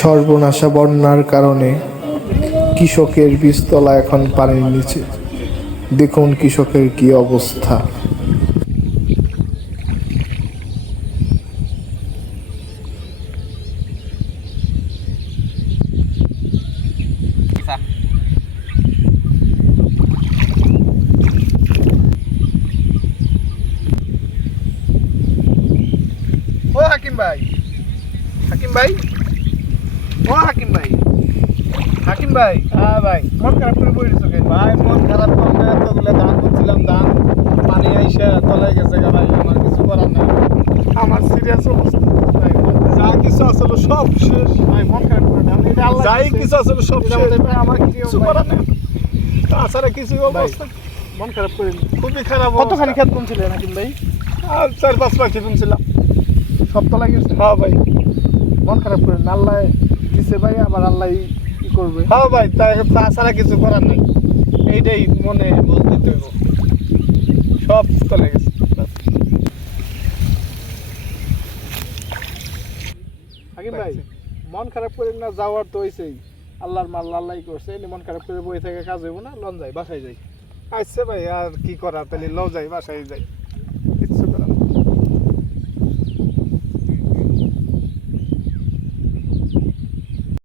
সর্বনাশা বন্যার কারণে কৃষকের বীজতলা এখন পানির নিচে। দেখুন কৃষকের কি অবস্থা। ও হাকিম ভাই। হাকিম ভাই? ও হাকিম ভাই। হাকিম ভাই। হ্যাঁ ভাই মন খারাপ করে বই দিছো ভাই মন খারাপ করলে এতগুলো ধান করছিলাম ধান পানি আইসা তলায় গেছে গা ভাই আমার কিছু করার নাই। আমার সিরিয়াস অবস্থা। ভাই যা কিছু আসলে সব শেষ। ভাই মন খারাপ করে না এটা আল্লাহ যাই কিছু আসলে সব শেষ। আমার কিছু করার নাই। তাছাড়া কিছু অবস্থা? মন খারাপ করে খুবই খারাপ কতখানি খেত কম ছিল হাকিম ভাই? আর চার পাঁচ পাখি ছিলাম সব তো লাগিয়েছে হ্যাঁ ভাই। মন খারাপ করে না আল্লাহ দিছে ভাই আবার আল্লাহ কি করবে। হ্যাঁ ভাই তাই তাছাড়া কিছু করার নাই। এইটাই মনে বলতে হইব। সব চলে গেছে। ভাই মন খারাপ করে না যাওয়ার তো হয়েছেই আল্লাহর মাল আল্লাহ করছে মন খারাপ করে বই থেকে কাজ হইব না লন যাই বাসায় যাই। আচ্ছা ভাই আর কি করা তাহলে লও যাই বাসায় যাই। কিচ্ছু করার।